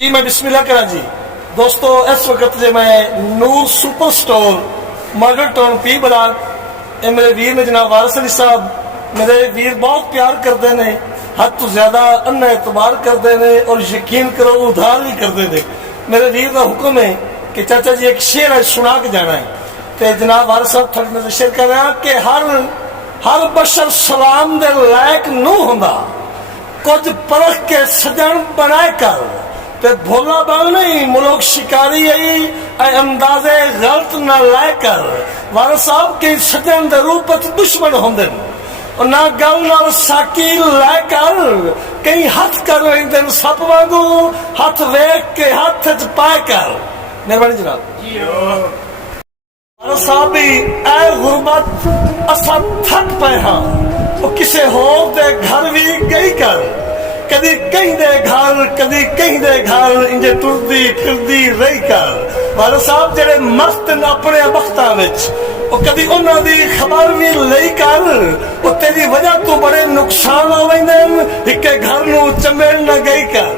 जी मैं बिस्मिल्लाह करा जी। दोस्तों इस वक्त जो मैं Noor super store model town P block मेरे वीर ने जनाब वारिस अली साहब मेरे वीर बहुत प्यार करते ने, हद तो ज्यादा अन्ना एतबार करते ने और यकीन करो उधार भी करते थे। मेरे वीर का हुक्म है कि चाचा जी एक शेर है सुना के जाना है। तो जनाब वारिस साहब थोड़े में शेर कर रहा कि हर बशर सलाम दे लायक नू होंदा, कुछ परख के सजन बनाए कर ते भोला बन नहीं मुल्क शिकारी आई अंदाजे गलत न लाए कर। वारिस साहब के सजन दे रूप दुश्मन होंदे और ना गल नाल साकी लै कर कई हथ कर रहे सप वांगू हथ वेख के हाथ च पाए कर। मेहरबानी जनाब। वारिस साहब भी ऐ गुरबत असा थक पे हाँ वो किसे होर दे घर भी गई कर, कदी कहीं दे घर कदी कहीं दे घर इंजे टुरदी फिरदी रही कर। वारिस साहब जेड़े मस्त न अपने वक्तां विच कदी उन्हां दी खबर भी लई कर, तेरी वजह तो बड़े नुकसान आ वेंदे, हिके घर नूं चमेड़ न गई कर।